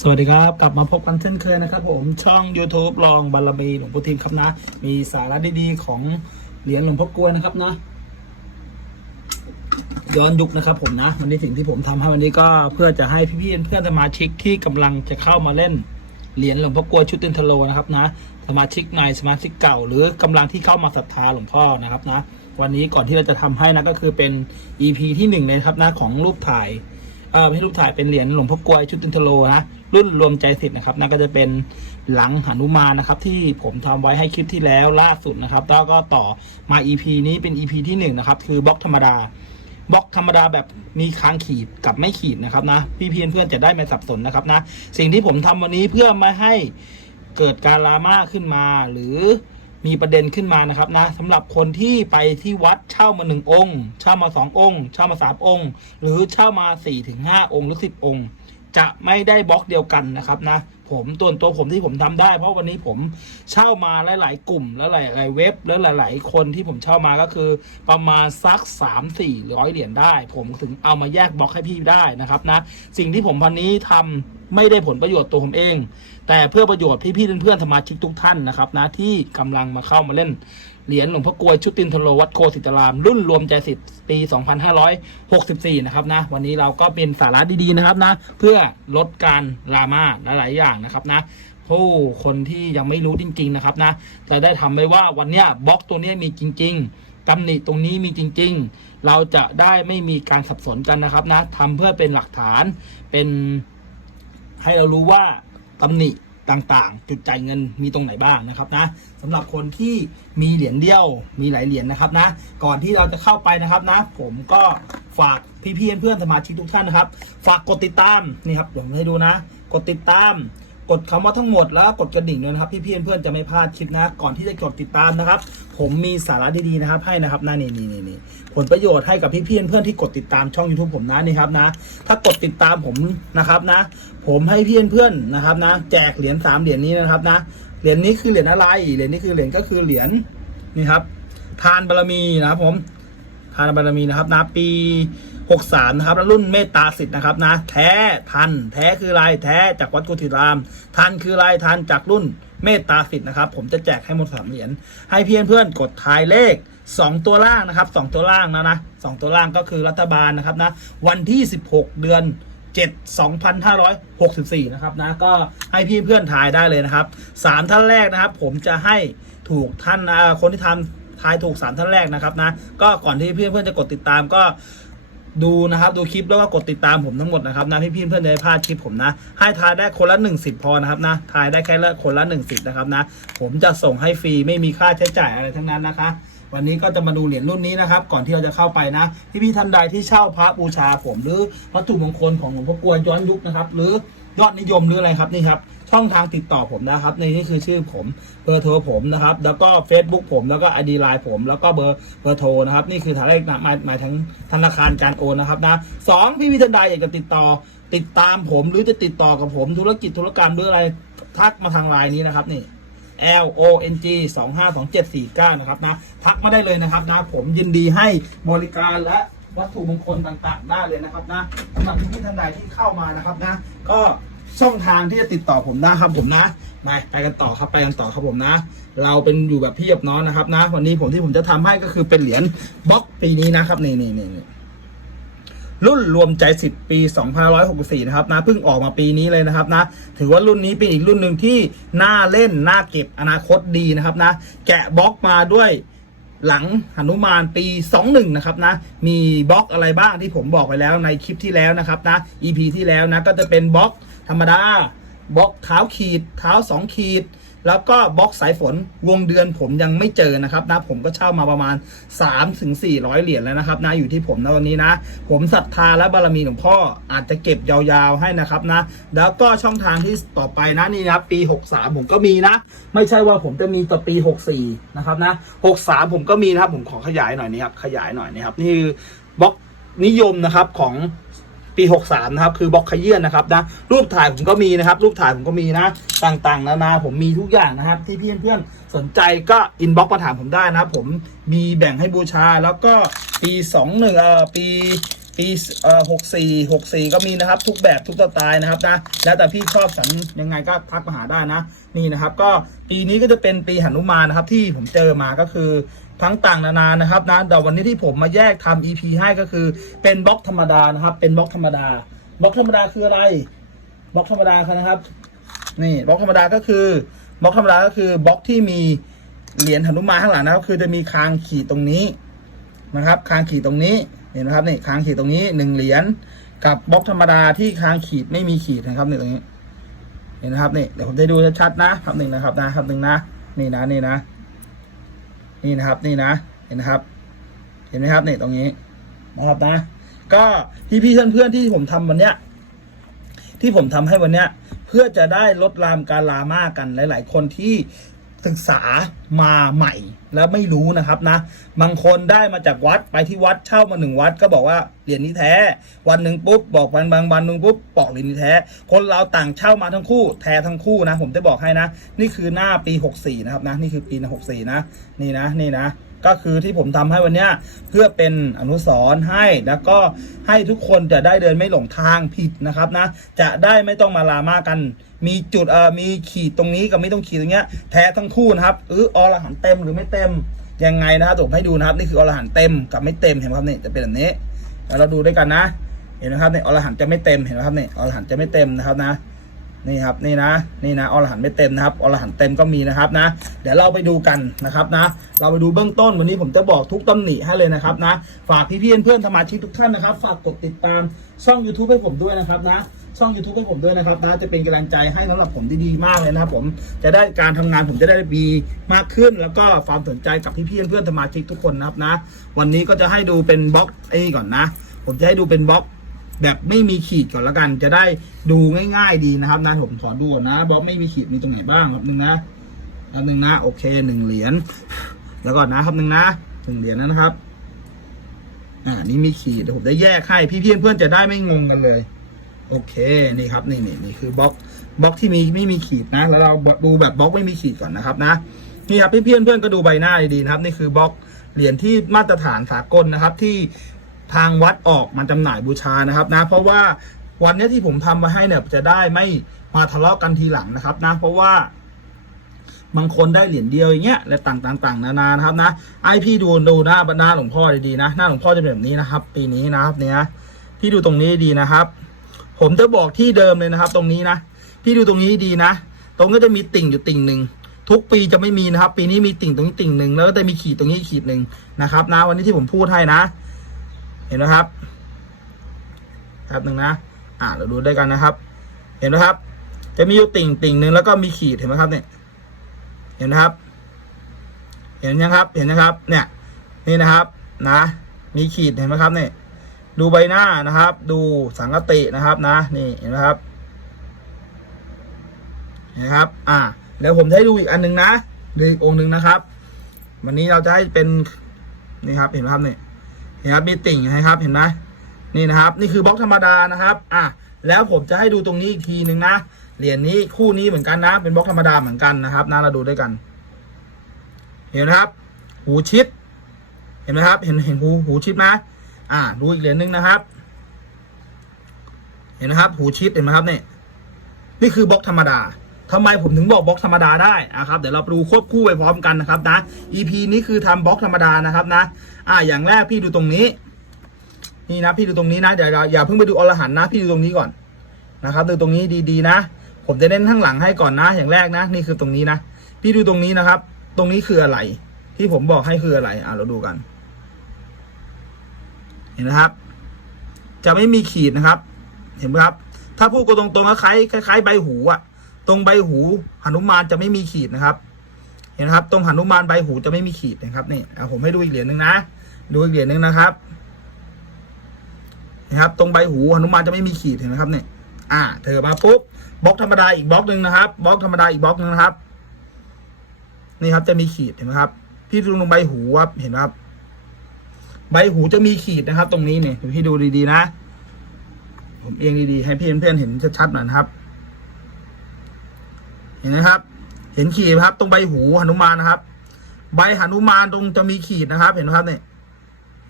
สวัสดีครับ กลับมาพบกันเช่นเคยนะครับผมช่อง YouTube ลองบารมีหลวงพ่อทิมครับนะ มีสาระดีๆของเหรียญหลวงพ่อกลวยนะครับนะ ย้อนยุคนะครับผมนะ วันนี้สิ่งที่ผมทำให้วันนี้ก็เพื่อจะให้พี่ๆเพื่อนสมาชิกที่กำลังจะเข้ามาเล่นเหรียญหลวงพ่อกลวยชุดเต็นทโลนะครับนะ สมาชิกในสมาชิกเก่า หรือกำลังที่เข้ามาศรัทธาหลวงพ่อนะครับนะ วันนี้ก่อนที่เราจะทำให้นะก็คือเป็น EP ที่หนึ่งเลยนะครับนะของรูปถ่ายเอ่อไม่ใช่รูปถ่ายเป็นเหรียญหลวงพ่อกลวยชุดตินทโลนะ รุ่นรวมใจสิทธิ์นะครับนั่นก็จะเป็นหลังหนุมานนะครับ ที่ผมทำไว้ให้คลิปที่แล้วล่าสุดนะครับ แล้วก็ต่อมา EP นี้เป็น EP ที่หนึ่งนะครับคือบล็อกธรรมดาบล็อกธรรมดาแบบมีค้างขีดกับไม่ขีดนะครับนะพี่เพียนเพื่อนจะได้ไม่สับสนนะครับนะสิ่งที่ผมทำวันนี้เพื่อไม่ให้เกิดการลาม่าขึ้นมา หรือมีประเด็นขึ้นมานะครับนะสำหรับคนที่ไปที่วัดเช่ามาหนึ่งองค์ เช่ามาสององค์ เช่ามาสามองค์ หรือเช่ามาสี่ถึงห้าองค์หรือสิบองค์ จะไม่ได้บล็อกเดียวกันนะครับนะผมตัวตัวผมที่ผมทำได้ เพราะวันนี้ผมเช่ามาหลาย ๆ กลุ่มแล้วหลาย ๆ เว็บแล้วหลาย ๆ คนที่ผมเช่ามาก็คือประมาณสักสามสี่ร้อยเหรียญได้ ผมถึงเอามาแยกบล็อกให้พี่ได้นะครับนะสิ่งที่ผมวันนี้ทำไม่ได้ผลประโยชน์ตัวผมเอง แต่เพื่อประโยชน์พี่ๆเพื่อนๆสมาชิกทุกท่านนะครับนะที่กำลังมาเข้ามาเล่น เหรียญหลวงพ่อกลวยชุดตินทโลวัดโคสิตาราม รุ่นรวมใจสิทธิ์ปี 2564 นะครับนะ วันนี้เราก็เป็นสาระดีๆนะครับนะ เพื่อลดการลาม่าหลายๆอย่างนะครับนะผู้คนที่ยังไม่รู้จริง ๆ นะครับนะจะได้ทำไว้ว่าวันเนี้ยบล็อกตัวเนี้ยมีจริง ๆตำหนิตรงนี้มีจริง ๆ เราจะได้ไม่มีการสับสนกันนะครับนะทำเพื่อเป็นหลักฐานเป็นให้เรารู้ว่าตำหนิ ต่างๆ จุดจ่ายเงินมีตรงไหนบ้างนะครับนะสำหรับคนที่มีเหรียญเดียวมีหลายเหรียญนะครับนะ ก่อนที่เราจะเข้าไปนะครับนะ ผมก็ฝากพี่ๆเพื่อนๆสมาชิกทุกท่านนะครับ ฝากกดติดตามนี่ครับผมให้ดูนะ กดติดตาม กดคำว่าทั้งหมดแล้วกดกระดิ่งด้วยนะครับพี่ๆเพื่อนๆจะไม่พลาดคลิปนะก่อนที่จะกดติดตามนะครับ ผมมีสาระดีๆนะครับให้นะครับนะนี่นี่นี่นี่ผลประโยชน์ให้กับพี่ๆเพื่อนๆที่กดติดตามช่อง YouTube ผมนะนี่ครับนะ ถ้ากดติดตามผมนะครับนะ ผมให้เพื่อนเพื่อนๆนะครับนะ แจกเหรียญสามเหรียญนี้นะครับนะเหรียญนี้คือเหรียญอะไรเหรียญนี้คือเหรียญก็คือเหรียญนี่ครับทานบารมีนะครับผม ทานบารมีนะครับนะปี 63 นะครับรุ่นเมตตาสิทธิ์นะครับนะแท้ทัน แท้คืออะไรแท้จากวัดกุฏิราม ทันคืออะไรทันจากรุ่นเมตตาสิทธิ์นะครับ ผมจะแจกให้หมดสามเหรียญให้เพื่อนเพื่อนกดทายเลข 2 ตัวล่างนะครับ 2 ตัวล่างนะนะสองตัวล่างก็คือรัฐบาลนะครับนะวันที่ 16 เดือน7 2,564 นะครับนะก็ให้พี่เพื่อนทายได้เลยนะครับสามท่านแรกนะครับ ผมจะให้ถูกท่านคนที่ทำ ทายถูกสามท่านแรกนะครับนะก็ก่อนที่เพื่อนเพื่อนๆจะกดติดตามก็ดูนะครับดูคลิปแล้วก็กดติดตามผมทั้งหมดนะครับนะพี่พี่ๆเพื่อนจะได้พลาดคลิปผมนะ ให้ทายได้คนละหนึ่งสิทธิ์พอนะครับนะทายได้แค่ละคนละหนึ่งสิทธิ์นะครับนะ ผมจะส่งให้ฟรีไม่มีค่าใช้จ่ายอะไรทั้งนั้นนะคะ วันนี้ก็จะมาดูเหรียญรุ่นนี้นะครับ ก่อนที่เราจะเข้าไปนะ พี่พี่ท่านใดที่เช่าพระบูชาผมหรือวัตถุมงคลของหลวงพ่อกลวยย้อนยุคนะครับ หรือ ยอดนิยมหรืออะไรครับนี่ครับช่องทางติดต่อผมนะครับในนี่คือชื่อผมเบอร์โทรผมนะครับ แล้วก็ Facebook ผมแล้วก็ไอดีไลน์ผม แล้วก็เบอร์เบอร์โทรนะครับ นี่คือฐานเลขนะหมายหมายถึงธนาคารการโอนนะครับนะสองพี่พี่ๆท่าอยากจะติดต่อติดตามผมหรือจะติดต่อกับผมธุรกิจธุรกรรมหรืออะไรทักมาทางไลน์นี้นะครับนี่ L O N G 2 5 2 7 4 9นะครับนะทักมาได้เลยนะครับนะผมยินดีให้บริการและ วัตถุมงคลต่างๆ ได้เลยนะครับนะสำหรับพี่ท่านใดที่เข้ามานะครับนะ ก็ช่องทางที่จะติดต่อผมได้ครับผมนะมาไปกันต่อครับไปกันต่อครับผมนะ เราเป็นอยู่แบบพี่กับน้องนะครับนะ วันนี้ผมที่ผมจะทำให้ก็คือเป็นเหรียญบล็อกปีนี้นะครับนี่นี่นี่นี่รุ่นรวมใจสิบปี2564นะครับนะเพิ่งออกมาปีนี้เลยนะครับนะ ถือว่ารุ่นนี้เป็นอีกรุ่นหนึ่งที่น่าเล่นน่าเก็บอนาคตดีนะครับนะ แกะบล็อกมาด้วย หลังหนุมานปี 21 นะครับนะ มีบล็อกอะไรบ้างที่ผมบอกไปแล้วในคลิปที่แล้วนะครับนะ EP ที่แล้วนะก็จะเป็นบล็อกธรรมดาบล็อกเท้าขีดเท้า 2 ขีด แล้วก็บล็อกสายฝนวงเดือนผมยังไม่เจอนะครับนะผมก็เช่ามาประมาณ3ถึงเหรียญแล้วนะครับนะอยู่ที่ผมนะวันนี้นะ ผมศรัทธาและบารมีหลวงพ่ออาจจะเก็บยาวๆให้นะครับนะ แล้วก็ช่องทางที่ต่อไปนะนี่นะปี 63 ผมก็มีนะ ไม่ใช่ว่าผมจะมีต่อปี 64 นะครับนะ 63 ผมก็มีนะครับผมขอขยายหน่อยนี่ครับขยายหน่อยนี่ครับนี่คือบล็อกนิยมนะครับของ ปี 63 นะครับ คือบล็อกขยื่นนะครับนะรูปถ่ายผมก็มีนะครับ รูปถ่ายผมก็มีนะต่างๆ นานาผมมีทุกอย่างนะครับ ที่เพื่อนเพื่อนๆสนใจก็อินบ็อกมาถามผมได้นะผมมีแบ่งให้บูชาแล้วก็ปี 21เอ่อปีปีเอ่อหกสี่หกสี่ก็มีนะครับ ทุกแบบทุกสไตล์นะครับนะแล้วแต่พี่ชอบสันยังไงก็ทักมาหาได้นะ นี่นะครับ ก็ปีนี้ก็จะเป็นปีหนุมานนะครับที่ผมเจอมาก็คือ ทั้งต่างนานานะครับนะแต่วันนี้ที่ผมมาแยกทำ EP ให้ก็คือ เป็นบล็อกธรรมดานะครับ เป็นบล็อกธรรมดาบล็อกธรรมดาคืออะไรบล็อกธรรมดาคือนะครับ นี่บล็อกธรรมดาก็คือบล็อกธรรมดาก็คือบล็อกที่มีเหรียญหนุมานข้างหลังนะครับคือจะมีคางขีดตรงนี้นะครับคางขีดตรงนี้เห็นไหมครับนี่คางขีดตรงนี้หนึ่งเหรียญกับบล็อกธรรมดาที่คางขีดไม่มีขีดนะครับนี่ตรงนี้ เห็นนะครับนี่เดี๋ยวผมจะดูชัดๆนะครับหนึ่งนะครับนะครับหนึ่งนะนี่นะนี่นะ นี่นะครับนี่นะเห็นนะครับ เห็นไหมครับนี่ตรงนี้นะครับนะ ก็พี่พี่เพื่อนๆที่ผมทำวันเนี้ย ที่ผมทำให้วันเนี้ย เพื่อจะได้ลดลามการลามากันหลาย ๆ คนที่ ศึกษามาใหม่แล้วไม่รู้นะครับนะ บางคนได้มาจากวัดไปที่วัดเช่ามาหนึ่งวัด ก็บอกว่าเหรียญนี้แท้ วันหนึ่งปุ๊บบอกวันบางวันหนึ่งปุ๊บบอกเหรียญนี้แท้ คนเราต่างเช่ามาทั้งคู่แท้ทั้งคู่นะ ผมจะบอกให้นะ นี่คือหน้าปี 64 นะครับนะ นี่คือปี 64 นะ นี่นะนี่นะ ก็คือที่ผมทำให้วันนี้เพื่อเป็นอนุสรณ์ให้ แล้วก็ให้ทุกคนจะได้เดินไม่หลงทางผิดนะครับนะ จะได้ไม่ต้องมาลามากัน มีจุดเอ่อมีขีดตรงนี้กับไม่ต้องขีดตรงเนี้ยแท้ทั้งคู่นะครับเอออรหันเต็มหรือไม่เต็มยังไงนะครับผมให้ดูนะครับนี่คืออรหันเต็มกับไม่เต็มเห็นไหมครับนี่จะเป็นแบบนี้แล้วเราดูด้วยกันนะ เห็นไหมครับนี่อรหันจะไม่เต็มเห็นไหมครับนี่อรหันจะไม่เต็มนะครับนะ นี่ครับนี่นะนี่นะอรหันไม่เต็มนะครับอรหันเต็มก็มีนะครับนะ เดี๋ยวเราไปดูกันนะครับนะ เราไปดูเบื้องต้นวันนี้ผมจะบอกทุกตำหนิให้เลยนะครับนะ ฝากพี่ๆเพื่อนสมาชิกทุกท่านนะครับ ฝากกดติดตามช่อง YouTube ให้ผมด้วยนะครับนะช่อง YouTube ให้ผมด้วยนะครับนะจะเป็นกำลังใจให้สำหรับผมที่ดีมากเลยนะครับผมจะได้การทำงานผมจะได้ดีมากขึ้น แล้วก็ความสนใจกับพี่ๆเพื่อนสมาชิกทุกคนนะครับนะ วันนี้ก็จะให้ดูเป็นบล็อกไอ้นี่ก่อนนะ ผมจะให้ดูเป็นบล็อก แบบไม่มีขีดก่อนละกัน จะได้ดูง่าย ๆ ดีนะครับนะผมขอดูก่อนนะบล็อกไม่มีขีดมีตรงไหนบ้างครับหนึ่งนะครับหนึ่งนะโอเคหนึ่งเหรียญแล้วก่อนนะครับหนึ่งนะหนึ่งเหรียญนะครับอ่านี่มีขีดผมจะแยกให้พี่ๆเพื่อนๆจะได้ไม่งงกันเลย โอเคนี่ครับนี่นี่นี่คือบล็อกบล็อกที่มีไม่มีขีดนะ แล้วเราดูแบบบล็อกไม่มีขีดก่อนนะครับนะนี่ครับพี่ๆเพื่อนๆก็ดูใบหน้าดีๆนะครับ นี่คือบล็อกเหรียญที่มาตรฐานสากลนะครับที่ ทางวัดออกมาจำหน่ายบูชานะครับนะเพราะว่าวันนี้ที่ผมทำมาให้เนี่ยจะได้ไม่มาทะเลาะกันทีหลังนะครับนะเพราะว่าบางคนได้เหรียญเดียวอย่างเงี้ยและต่างๆนานานะครับนะไอพี่ดูดูหน้าหน้าหลวงพ่อดีๆนะหน้าหลวงพ่อจะเป็นแบบนี้นะครับ ปีนี้นะครับเนี่ยพี่ดูตรงนี้ดีนะครับ ผมจะบอกที่เดิมเลยนะครับ ตรงนี้นะพี่ดูตรงนี้ดีนะ ตรงก็จะมีติ่งอยู่ติ่งหนึ่งทุกปีจะไม่มีนะครับ ปีนี้มีติ่งตรงนี้ติ่งหนึ่งแล้วก็จะมีขีดตรงนี้ขีดหนึ่งนะครับนะวันนี้ที่ผมพูดให้นะ เห็นไหมครับครับหนึ่งนะ อ่าเราดูด้วยกันนะครับ เห็นไหมครับ จะมีอยู่ติ่งติ่งหนึ่งแล้วก็มีขีดเห็นไหมครับเนี่ย เห็นนะครับ เห็นยังครับ เห็นนะครับ เนี่ย นี่นะครับนะ มีขีดเห็นไหมครับเนี่ย ดูใบหน้านะครับ ดูสังกตินะครับนะ นี่เห็นไหมครับเห็นไหมครับ อ่าเดี๋ยวผมจะให้ดูอีกอันหนึ่งนะดูอีกองค์หนึ่งนะครับ วันนี้เราจะให้เป็น นี่ครับ เห็นไหมครับเนี่ย เห็นครับมีติ่งนะครับเห็นไหมนี่นะครับ นี่คือบล็อกธรรมดานะครับอะแล้วผมจะให้ดูตรงนี้อีกทีหนึ่งนะเหรียญนี้คู่นี้เหมือนกันนะ เป็นบล็อกธรรมดาเหมือนกันนะครับนะเราดูด้วยกัน เห็นนะครับ หูชิด เห็นไหมครับ เห็นเห็นหูหูชิดนะอ่า ดูอีกเหรียญหนึ่งนะครับ เห็นนะครับ หูชิดเห็นไหมครับเนี่ยนี่คือบล็อกธรรมดา ทำไมผมถึงบอกบล็อกธรรมดาได้นะครับเดี๋ยวเราไปดูควบคู่ไปพร้อมกันนะครับนะ EP นี้คือทำบล็อกธรรมดานะครับนะ อ่าอย่างแรกพี่ดูตรงนี้ นี่นะพี่ดูตรงนี้นะเดี๋ยวอย่าเพิ่งไปดูอรหันนะ พี่ดูตรงนี้ก่อนนะครับ ดูตรงนี้ดีๆนะ ผมจะเน้นข้างหลังให้ก่อนนะ อย่างแรกนะ นี่คือตรงนี้นะ พี่ดูตรงนี้นะครับ ตรงนี้คืออะไร ที่ผมบอกให้คืออะไร อ่าเราดูกัน เห็นนะครับ จะไม่มีขีดนะครับ เห็นไหมครับ ถ้าพูดกันตรงๆคล้ายคล้ายใบหูอะ ตรงใบหูหนุมานจะไม่มีขีดนะครับ เห็นครับ ตรงหนุมานใบหูจะไม่มีขีดนะครับนี่เอาผมให้ดูอีกเหรียญหนึ่งนะ ดูอีกเหรียญหนึ่งนะครับนะครับ ตรงใบหูหนุมานจะไม่มีขีดเห็นไหมครับเนี่ยอ่า เธอมาปุ๊บบล็อกธรรมดาอีกบล็อกหนึ่งนะครับบล็อกธรรมดาอีกบล็อกหนึ่งนะครับ นี่ครับจะมีขีดเห็นไหมครับ พี่ดูตรงใบหูครับเห็นไหมครับ ใบหูจะมีขีดนะครับ ตรงนี้เนี่ยพี่ดูดีๆนะ ผมเองดีๆให้เพื่อนๆเห็นชัดๆหน่อยครับ ห็นไหมครับ เห็นขีดครับ ตรงใบหูหนุมานนะครับ ใบหนุมานตรงจะมีขีดนะครับ เห็นไหมครับเนี่ย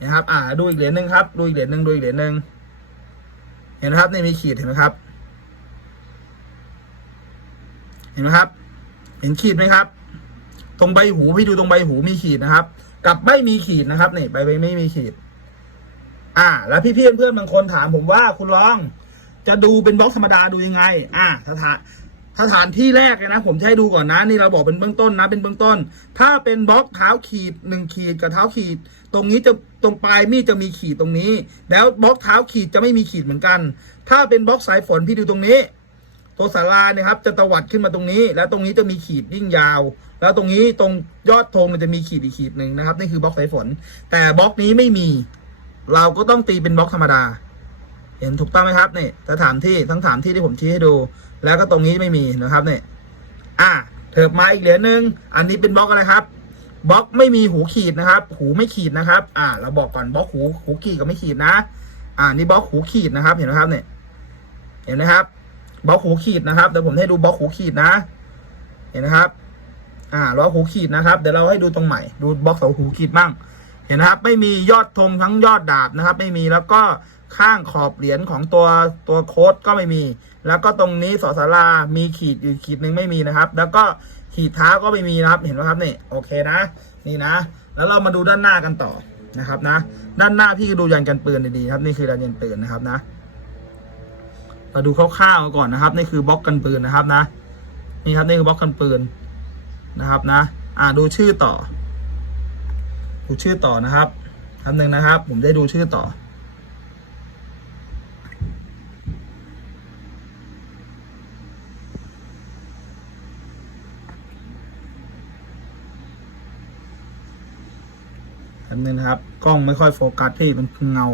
นะครับ อ่า ดูอีกเหรียญหนึ่งครับ ดูอีกเหรียญหนึ่งดูอีกเหรียญหนึ่งเห็นไหมครับนี่มีขีดเห็นไหมครับ เห็นไหมครับ เห็นขีดไหมครับ ตรงใบหูพี่ดูตรงใบหูมีขีดนะครับ กับไม่มีขีดนะครับนี่ใบใบไม่มีขีด อ่า แล้วพี่ๆเพื่อนบางคนถามผมว่าคุณลองจะดูเป็นบล็อกธรรมดาดูยังไง อ่าสถาน สถานที่แรกเลยนะ ผมจะให้ดูก่อนนะ นี่เราบอกเป็นเบื้องต้นนะ เป็นเบื้องต้น ถ้าเป็นบล็อกเท้าขีดหนึ่งขีดกับเท้าขีด ตรงนี้จะตรงปลายมีดจะมีขีดตรงนี้ แล้วบล็อกเท้าขีดจะไม่มีขีดเหมือนกัน ถ้าเป็นบล็อกสายฝนพี่ดูตรงนี้ ตัวสาราเนี่ยครับ จะตวัดขึ้นมาตรงนี้ แล้วตรงนี้จะมีขีดยิ่งยาว แล้วตรงนี้ตรงยอดธงมันจะมีขีดอีกขีดหนึ่งนะครับนี่คือบล็อกสายฝน แต่บล็อกนี้ไม่มี เราก็ต้องตีเป็นบล็อกธรรมดา เห็นถูกต้องไหมครับเนี่ยสถานที่ทั้งสามที่ที่ผมชี้ให้ดู แล้วก็ตรงนี้ไม่มีนะครับเนี่ยอะเถิบมาอีกเหรียญหนึ่งอันนี้เป็นบล็อกอะไรครับบล็อกไม่มีหูขีดนะครับ หูไม่ขีดนะครับ อ่า เราบอกก่อนบล็อกหูหูขีดกับไม่ขีดนะ อ่า นี่บล็อกหูขีดนะครับ เห็นไหมครับเนี่ย เห็นไหมครับบล็อกหูขีดนะครับเดี๋ยวผมให้ดูบล็อกหูขีดนะ เห็นนะครับ อ่าบล็อกหูขีดนะครับ เดี๋ยวเราให้ดูตรงใหม่ ดูบล็อกเสาหูขีดบ้าง เห็นนะครับ ไม่มียอดธงทั้งยอดดาบนะครับ ไม่มีแล้วก็ข้างขอบเหรียญของตัวตัวโค้ดก็ไม่มี แล้วก็ตรงนี้สอสารามีขีดอยู่ขีดหนึ่งไม่มีนะครับ แล้วก็ขีดเท้าก็ไม่มีนะครับ เห็นไหมครับนี่โอเคนะ นี่นะ แล้วเรามาดูด้านหน้ากันต่อนะครับนะ ด้านหน้าพี่ก็ดูยันกันปืนดีๆครับ นี่คือยันกันปืนนะครับนะเราดูคร่าวๆก่อนนะครับ นี่คือบล็อกกันปืนนะครับนะ นี่ครับนี่คือบล็อกกันปืนนะครับนะ อ่าดูชื่อต่อ ดูชื่อต่อนะครับคำหนึ่งนะครับ ผมได้ดูชื่อต่อ นึงนะครับ กล้องไม่ค่อยโฟกัสที่มันคือเงา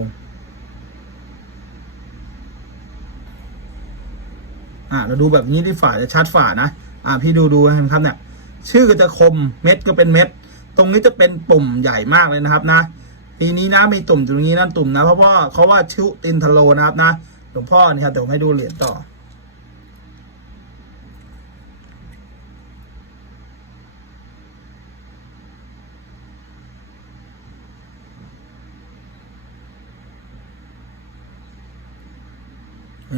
อ่าเราดูแบบนี้ที่ฝาจะชัดฝานะ อ่าพี่ดูดูนะครับเนี่ย ชื่อก็จะคมเม็ดก็เป็นเม็ด ตรงนี้จะเป็นตุ่มใหญ่มากเลยนะครับนะปีนี้นะมีตุ่มตรงนี้นั่นตุ่มนะเพราะว่าเขาว่าชุตินทโลนะครับนะหลวงพ่อนี่ครับเดี๋ยวผมให้ดูเหรียญต่อ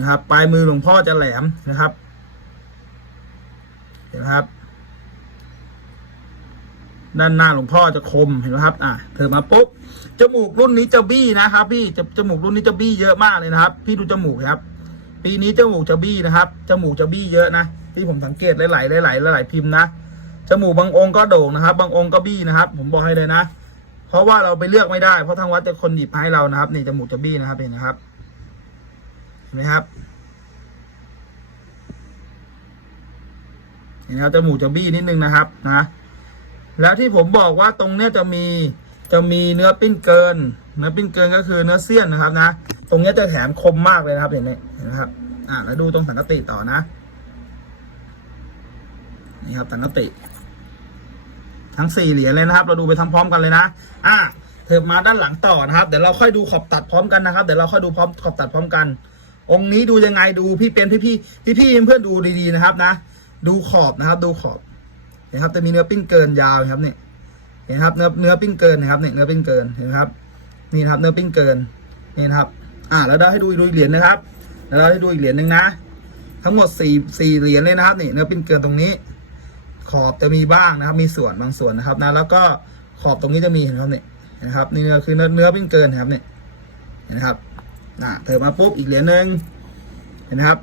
นะครับ ปลายมือหลวงพ่อจะแหลมนะครับ เห็นไหมครับ ด้านหน้าหลวงพ่อจะคมเห็นไหมครับ อะเธอมาปุ๊บจมูกรุ่นนี้จะบี้นะครับ พี่จจมูกรุ่นนี้จะบี้เยอะมากเลยนะครับ พี่ดูจมูกครับ ปีนี้จมูกจะบี้นะครับจมูกจะบี้เยอะนะที่ผมสังเกตหลายๆหลายๆหลายๆพิมพ์นะจมูกบางองค์ก็โด่งนะครับ บางองค์ก็บี้นะครับ ผมบอกให้เลยนะ เพราะว่าเราไปเลือกไม่ได้เพราะทางวัดจะคนหยิบให้เรานะครับนี่จมูกจะบี้นะครับเห็นนะครับ นไหมครับเห็นไหมครับจมูกจะบี้นิดนึงนะครับนะแล้วที่ผมบอกว่าตรงเนี้ยจะมีจะมีเนื้อปิ้นเกิน เนื้อปิ้นเกินก็คือเนื้อเสี้ยนนะครับนะตรงเนี้ยจะแถมคมมากเลยนะครับเห็นไหมเห็นไหมครับ อ่าแล้วดูตรงสังกติต่อนะนี่ครับสังกติทั้งสี่เหรียญเลยนะครับ เราดูไปทั้งพร้อมกันเลยนะ อ่าเถิบมาด้านหลังต่อนะครับ เดี๋ยวเราค่อยดูขอบตัดพร้อมกันนะครับ เดี๋ยวเราค่อยดูพร้อมขอบตัดพร้อมกัน องค์นี้ดูยังไงดูพี่เป็นพี่พี่พี่พี่เพื่อนดูดีๆนะครับนะ ดูขอบนะครับ ดูขอบเห็นครับจะมีเนื้อปิ้งเกินยาวครับเนี่ยเห็นครับเนื้อเนื้อปิ้งเกินนะครับเนี่ยเนื้อปิ้งเกินเห็นครับ นี่ครับเนื้อปิ้งเกินนี่ครับ อ่าแล้วเราให้ดูดูอีกเหรียญนะครับแล้วเราให้ดูอีกเหรียญหนึ่งนะ ทั้งหมดสี่สี่เหรียญเลยนะครับนี่เนื้อปิ้งเกินตรงนี้ ขอบจะมีบ้างนะครับ มีส่วนบางส่วนนะครับนะ แล้วก็ขอบตรงนี้จะมีเห็นครับเนี่ยเห็นครับนี่คือเนื้อเนื้อปิ้งเกินนะครับเนี่ยนะครับ อ่าเถิดมาปุ๊บอีกเหรียญหนึ่งเห็นนะครับ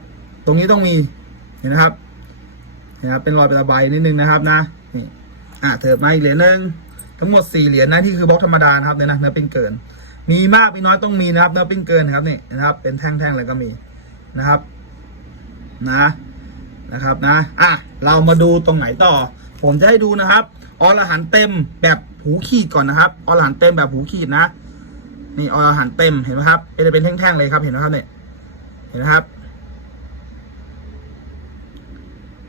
ตรงนี้ต้องมีเห็นนะครับเห็นะครับเป็นรอยเป็นระบายนิดนึงนะครับนะนี่อะเถิดมาอีกเหรียญหนึ่งทั้งหมดสี่เหรียญนะที่คือบล็อกธรรมดานะครับเนี่ยนะเนื้อปิ้งเกิน มีมากมีน้อยต้องมีนะครับเนื้อปิ้งเกินครับนี่นะครับ เป็นแท่งๆเลยก็มีนะครับ นะนะครับนะอะเรามาดูตรงไหนต่อ ผมจะให้ดูนะครับอรหันเต็มแบบหูขีดก่อนนะครับอรหันเต็มแบบหูขีดนะ นี่อรหันเต็มเห็นไหมครับจะเป็นแท่งๆเลยครับเห็นไหมครับเนี่ยเห็นไหมครับ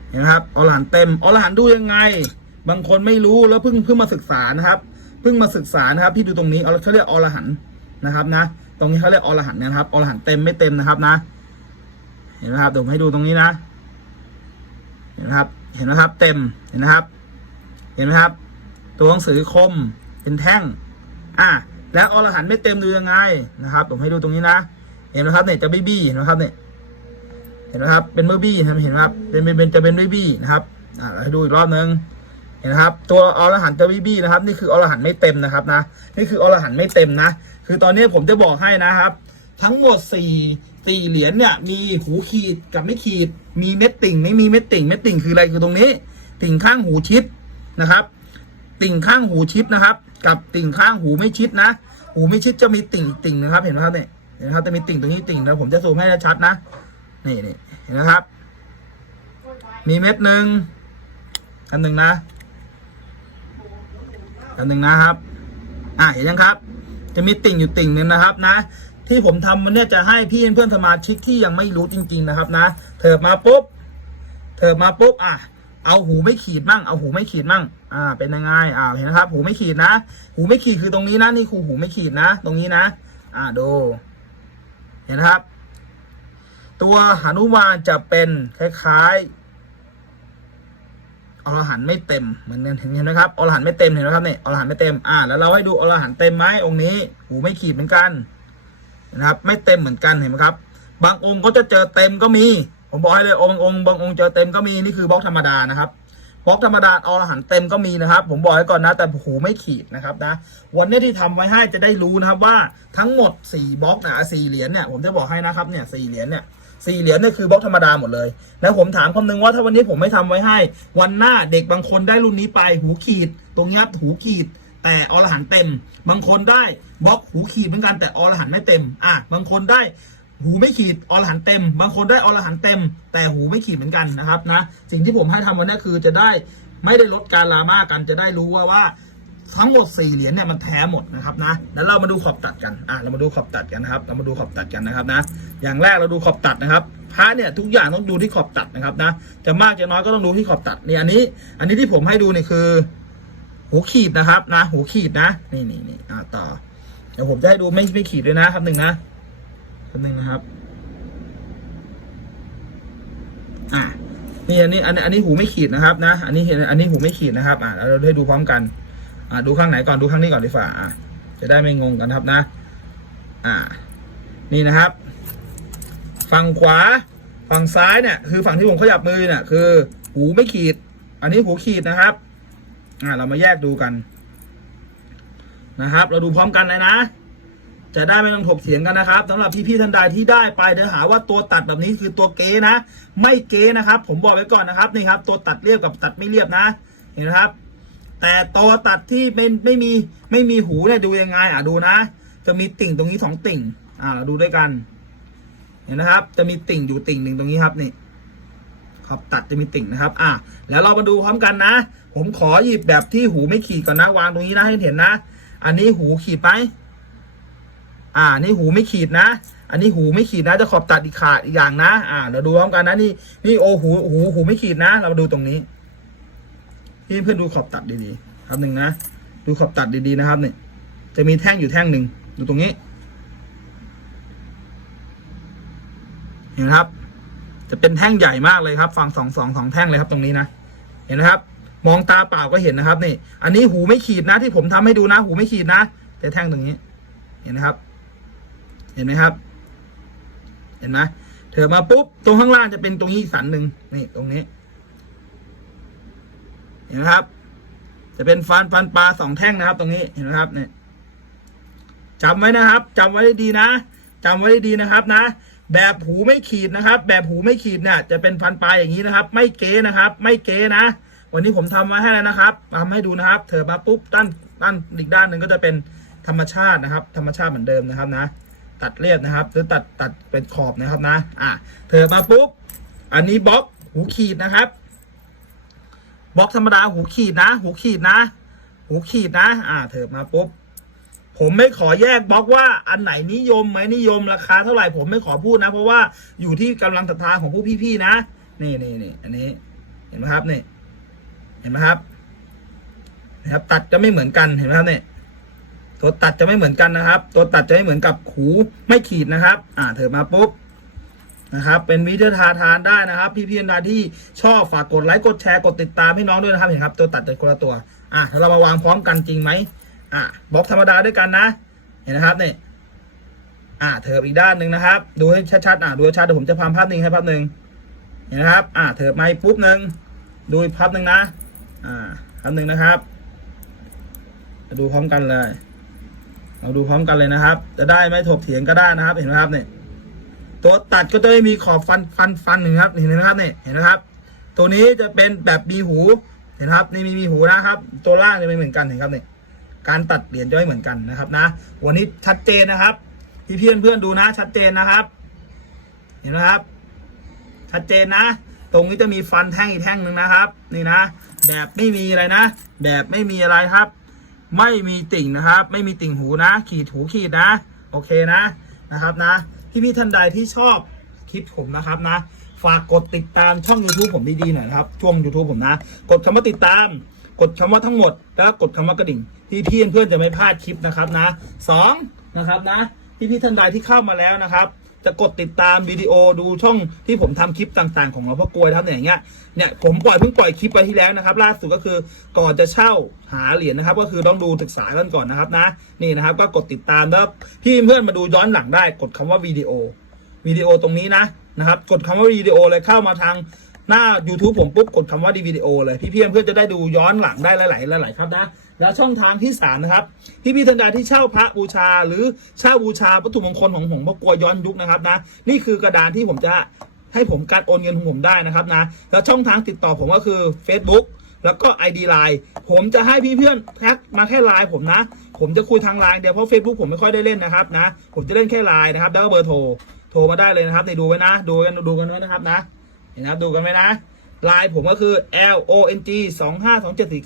เห็นไหมครับอรหันเต็มอรหันดูยังไง บางคนไม่รู้แล้วเพิ่งเพิ่งมาศึกษานะครับเพิ่งมาศึกษานะครับ พี่ดูตรงนี้เขาเรียกอรหันนะครับนะ ตรงนี้เขาเรียกอรหันนะครับอรหันเต็มไม่เต็มนะครับนะ เห็นไหมครับเดี๋ยวผมให้ดูตรงนี้นะ เห็นไหมครับ เห็นไหมครับ เต็มเห็นไหมครับ เห็นไหมครับ ตัวหนังสือคมเป็นแท่ง อะ แล้วอรหันต์ไม่เต็มดูยังไงนะครับ ผมให้ดูตรงนี้นะ เห็นไหมครับเนี่ยจะบี้บี้เห็นไหมครับเนี่ยเห็นไหมครับเป็นเบอร์บี้เห็นไหมครับเป็นเป็นเป็นจะเป็นบี้บี้นะครับอ่าให้ดูอีกรอบนึงเห็นไหมครับตัวอรหันต์จะบี้บี้นะครับ นี่คืออรหันต์ไม่เต็มนะครับนะนี่คืออรหันต์ไม่เต็มนะ คือตอนนี้ผมจะบอกให้นะครับ ทั้งหมดสี่สี่เหรียญเนี่ยมีหูขีดกับไม่ขีด มีเม็ดติ่งไม่มีเม็ดติ่งเม็ดติ่งคืออะไรคือตรงนี้ ติ่งข้างหูชิดนะครับ ติ่งข้างหูชิดนะครับ กับติ่งข้างหูไม่ชิดนะ หูไม่ชิดจะมีติ่งอีกติ่งนะครับ เห็นไหมครับเนี่ยเห็นไหมครับจะมีติ่งตรงนี้ติ่งแล้วผมจะซูมให้ชัดนะนี่นี่เห็นไหมครับ มีเม็ดหนึ่งอันหนึ่งนะอันหนึ่งนะครับ อ่าเห็นยังครับ จะมีติ่งอยู่ติ่งหนึ่งนะครับนะ ที่ผมทำมันเนี่ยจะให้พี่เพื่อนสมาชิกที่ยังไม่รู้จริง ๆ นะครับ นะเถิบมาปุ๊บเถิบมาปุ๊บอะเอาหูไม่ขีดมั่งเอาหูไม่ขีดมั่ง อ่า เป็นยังไง อ่า เห็นนะครับ หูไม่ขีดนะ หูไม่ขีดคือตรงนี้นะ นี่คือหูไม่ขีดนะ ตรงนี้นะ อ่า ดู เห็นนะครับ ตัวหนุมานจะเป็นคล้ายๆอรหันไม่เต็ม เหมือนกันเห็นไหมครับ อรหันไม่เต็ม เห็นไหมครับเนี่ย อรหันไม่เต็ม อ่า แล้วเราให้ดูอรหันเต็มไหมองค์นี้ หูไม่ขีดเหมือนกัน นะครับ ไม่เต็มเหมือนกัน เห็นไหมครับ บางองค์ก็จะเจอเต็มก็มี ผมบอกให้เลยองค์องค์บางองค์เจอเต็มก็มี นี่คือบล็อกธรรมดานะครับ บล็อกธรรมดาอรหันเต็มก็มีนะครับ ผมบอกให้ก่อนนะ แต่หูไม่ขีดนะครับนะ วันนี้ที่ทำไว้ให้จะได้รู้นะครับว่าทั้งหมดสี่บล็อกนะสี่เหรียญเนี่ยผมจะบอกให้นะครับเนี่ยสี่เหรียญเนี่ยสี่เหรียญนี่คือบล็อกธรรมดาหมดเลยแล้วผมถามคำนึงว่าถ้าวันนี้ผมไม่ทำไว้ให้ วันหน้าเด็กบางคนได้รุ่นนี้ไปหูขีด ตรงนี้ครับหูขีด แต่อรหันเต็ม บางคนได้บล็อกหูขีดเหมือนกันแต่อรหันไม่เต็ม อะบางคนได้ หูไม่ขีดอรหันเต็ม บางคนได้อรหันเต็ม แต่หูไม่ขีดเหมือนกันนะครับนะสิ่งที่ผมให้ทำวันนี้คือจะได้ไม่ได้ลดการลามากันจะได้รู้ว่าว่าทั้งหมดสี่เหรียญเนี่ยมันแท้หมดนะครับนะแล้วเรามาดูขอบตัดกันอะเรามาดูขอบตัดกันนะครับ เรามาดูขอบตัดกันนะครับนะ อย่างแรกเราดูขอบตัดนะครับพระเนี่ยทุกอย่างต้องดูที่ขอบตัดนะครับนะจะมากจะน้อยก็ต้องดูที่ขอบตัดเนี่ยอันนี้ อันนี้ที่ผมให้ดูเนี่ยคือ หูขีดนะครับนะ หูขีดนะ นี่นี่นี่อ่าต่อเดี๋ยวผมจะให้ดูไม่ไม่ขีดด้วยนะครับหนึ่งนะ คำหนึ่งนะครับ อะนี่อันนี้อันนี้อันนี้หูไม่ขีดนะครับ นะ อันนี้เห็นอันนี้หูไม่ขีดนะครับ อ่าเราได้ดูพร้อมกัน อ่าดูข้างไหนก่อนดูข้างนี้ก่อนดีกว่าอ่าจะได้ไม่งงกันครับนะ อ่า นี่นะครับ ฝั่งขวา ฝั่งซ้ายเนี่ย คือฝั่งที่ผมขยับมือเนี่ยคือ หูไม่ขีด อันนี้หูขีดนะครับ อ่าเรามาแยกดูกัน นะครับ เราดูพร้อมกันเลยนะ จะได้ไม่ต้องถกเถียงกันนะครับสำหรับพี่ๆท่านใดที่ได้ไปเดี๋ยวหาว่าตัวตัดแบบนี้คือตัวเก๊นะ ไม่เก๊นะครับ ผมบอกไว้ก่อนนะครับนี่ครับ ตัวตัดเรียบกับตัดไม่เรียบนะ เห็นไหมครับ แต่ตัวตัดที่ไม่ไม่มีไม่มีหูเนี่ยดูยังไงอะดูนะ จะมีติ่งตรงนี้สองติ่ง อ่าเราดูด้วยกัน เห็นนะครับ จะมีติ่งอยู่ติ่งหนึ่งตรงนี้ครับนี่ขอบตัดจะมีติ่งนะครับ อะแล้วเรามาดูพร้อมกันนะ ผมขอหยิบแบบที่หูไม่ขีดก่อนนะ วางตรงนี้นะให้เห็นนะ อันนี้หูขีดไหม อ่านี่หูไม่ขีดนะ อันนี้หูไม่ขีดนะจะขอบตัดอีกขาดอีกอย่างนะ อ่าเราดูพร้อมกันนะนี่นี่โอหูหูหูไม่ขีดนะ เรามาดูตรงนี้พี่เพื่อนดูขอบตัดดีๆครับหนึ่งนะดูขอบตัดดีๆนะครับเนี่ยจะมีแท่งอยู่แท่งหนึ่งดูตรงนี้ เห็นไหมครับ จะเป็นแท่งใหญ่มากเลยครับ ฝั่งสองสองสองแท่งเลยครับตรงนี้นะเห็นไหมครับ มองตาเปล่าก็เห็นนะครับนี่ อันนี้หูไม่ขีดนะที่ผมทำให้ดูนะ หูไม่ขีดนะ แต่แท่งตรงนี้ เห็นไหมครับ เห็นไหมครับ เห็นไหมเถอมาปุ๊บ ตรงข้างล่างจะเป็นตรงนี้สันหนึ่งนี่ตรงนี้ เห็นไหมครับ จะเป็นฟันฟันปลาสองแท่งนะครับ ตรงนี้เห็นไหมครับเนี่ยจำไว้นะครับจำไว้ดีนะจำไว้ดีนะครับนะ แบบหูไม่ขีดนะครับ แบบหูไม่ขีดเนี่ยจะเป็นฟันปลาอย่างนี้นะครับ ไม่เก๋นะครับ ไม่เก๋นะ วันนี้ผมทำมาให้แล้วนะครับทำให้ดูนะครับเถอมาปุ๊บด้านด้านอีกด้านหนึ่งก็จะเป็นธรรมชาตินะครับ ธรรมชาติเหมือนเดิมนะครับนะ ตัดเรียบนะครับ หรือตัดตัดเป็นขอบนะครับนะอะเถอมาปุ๊บ อันนี้บล็อกหูขีดนะครับบล็อกธรรมดาหูขีดนะ หูขีดนะ หูขีดนะ อ่า เถิบมาปุ๊บ ผมไม่ขอแยกบล็อกว่าอันไหนนิยมไหมนิยมราคาเท่าไหร่ผมไม่ขอพูดนะ เพราะว่าอยู่ที่กำลังศรัทธาของผู้พี่ๆนะ นี่นี่นี่อันนี้ เห็นไหมครับนี่ เห็นไหมครับนะครับ ตัดจะไม่เหมือนกันเห็นไหมครับเนี่ย ตัวตัดจะไม่เหมือนกันนะครับ ตัวตัดจะไม่เหมือนกับหูไม่ขีดนะครับ อ่าเถิบมาปุ๊บนะครับเป็นวิธีทาทานได้นะครับ พี่พี่นาที่ชอบฝากกดไลค์กดแชร์กดติดตามให้น้องด้วยนะครับเห็นครับ ตัวตัดจากคนละตัวอะถ้าเรามาวางพร้อมกันจริงไหมอะบล็อกธรรมดาด้วยกันนะ เห็นนะครับเนี่ยอ่าเถิบอีกด้านหนึ่งนะครับ ดูให้ชัดๆอ่าดูชัดเดี๋ยวผมจะพามภาพนิ่งให้ภาพหนึ่งเห็นนะครับ อ่าเถิบมาปุ๊บหนึ่งดูภาพหนึ่งนะ อ่าภาพหนึ่งนะครับ ดูพร้อมกันเลย เราดูพร้อมกันเลยนะครับ จะได้ไม่ถกเถียงก็ได้นะครับ เห็นไหมครับเนี่ยตัวตัดก็จะไม่มีขอบฟันฟันฟันหนึ่งครับเห็นไหมครับเนี่ยเห็นไหมครับ ตัวนี้จะเป็นแบบมีหูเห็นไหมครับนี่มีมีหูนะครับ ตัวล่างจะไม่เหมือนกันเห็นครับเนี่ยการตัดเหรียญจะไม่เหมือนกันนะครับนะ วันนี้ชัดเจนนะครับพี่เพื่อนเพื่อนดูนะ ชัดเจนนะครับ เห็นไหมครับ ชัดเจนนะ ตรงนี้จะมีฟันแท่งอีกแท่งหนึ่งนะครับ นี่นะแบบไม่มีอะไรนะ แบบไม่มีอะไรครับ ไม่มีติ่งนะครับ ไม่มีติ่งหูนะ ขีดหูขีดนะ โอเคนะนะครับนะ พี่พี่ท่านใดที่ชอบคลิปผมนะครับนะ ฝากกดติดตามช่อง YouTube ผมดีๆหน่อยนะครับ ช่วง YouTube ผมนะ กดคำว่าติดตาม กดคำว่าทั้งหมด แล้วกดคำว่ากระดิ่ง พี่พี่เพื่อนๆจะไม่พลาดคลิปนะครับนะสองนะครับนะ พี่พี่ท่านใดที่เข้ามาแล้วนะครับจะกดติดตามวิดีโอดูช่องที่ผมทำคลิปต่างๆ ของหลวงพ่อกลวยนะอย่างเงี้ย เนี่ยผมปล่อยเพิ่งปล่อยคลิปไปที่แล้วนะครับ ล่าสุดก็คือก่อนจะเช่าหาเหรียญนะครับ ก็คือต้องดูศึกษากันก่อนนะครับนะนี่นะครับก็กดติดตามแล้วพี่เพื่อนมาดูย้อนหลังได้ กดคำว่าวิดีโอวิดีโอตรงนี้นะนะครับ กดคำว่าวิดีโอเลยเข้ามาทางหน้า YouTube ผมปุ๊บกดคำว่าดีวิดีโอเลยพี่เพื่อนเพื่อนจะได้ดูย้อนหลังได้หลายๆหลายๆครับนะแล้วช่องทางที่สามนะครับพี่พี่ท่านใดที่เช่าพระบูชา หรือเช่าบูชาวัตถุมงคลของผมพ่อกลัวย้อนยุคนะครับนะนี่คือกระดานที่ผมจะ ให้ผมการโอนเงินของผมได้นะครับนะ แล้วช่องทางติดต่อผมก็คือ Facebook แล้วก็ ID Line ผมจะให้พี่เพื่อนแท็กมาแค่ไลน์ผมนะ ผมจะคุยทางไลน์เดียวเพราะ Facebook ผมไม่ค่อยได้เล่นนะครับนะ ผมจะเล่นแค่ไลน์นะครับแล้วก็เบอร์โทร โทรมาได้เลยนะครับนี่ดูไว้นะ ดูกันดูกันไว้นะครับนะเห็นนะครับดูกันไว้นะ ไลน์ผมก็คือ L O N G 2 5 2 7 4 9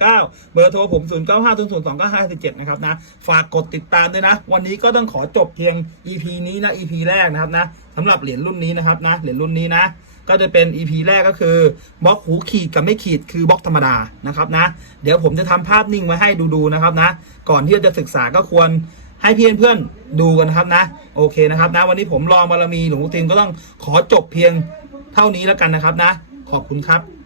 เบอร์โทรผม 0 9 5 0 0 2 9 5 7 นะครับนะ ฝากกดติดตามด้วยนะ วันนี้ก็ต้องขอจบเพียง EP นี้นะ EP แรกนะครับนะสำหรับเหรียญรุ่นนี้นะครับนะ เหรียญรุ่นนี้นะ ก็จะเป็น EP แรกก็คือบล็อกหูขีดกับไม่ขีดคือบล็อกธรรมดานะครับนะ เดี๋ยวผมจะทำภาพนิ่งไว้ให้ดูๆนะครับนะ ก่อนที่จะศึกษาก็ควรให้เพื่อนเพื่อนดูกันนะครับนะ โอเคนะครับนะ วันนี้ผมลองบารมีหลวงปู่ทิมก็ต้องขอจบเพียงเท่านี้แล้วกันนะครับนะ ขอบคุณครับ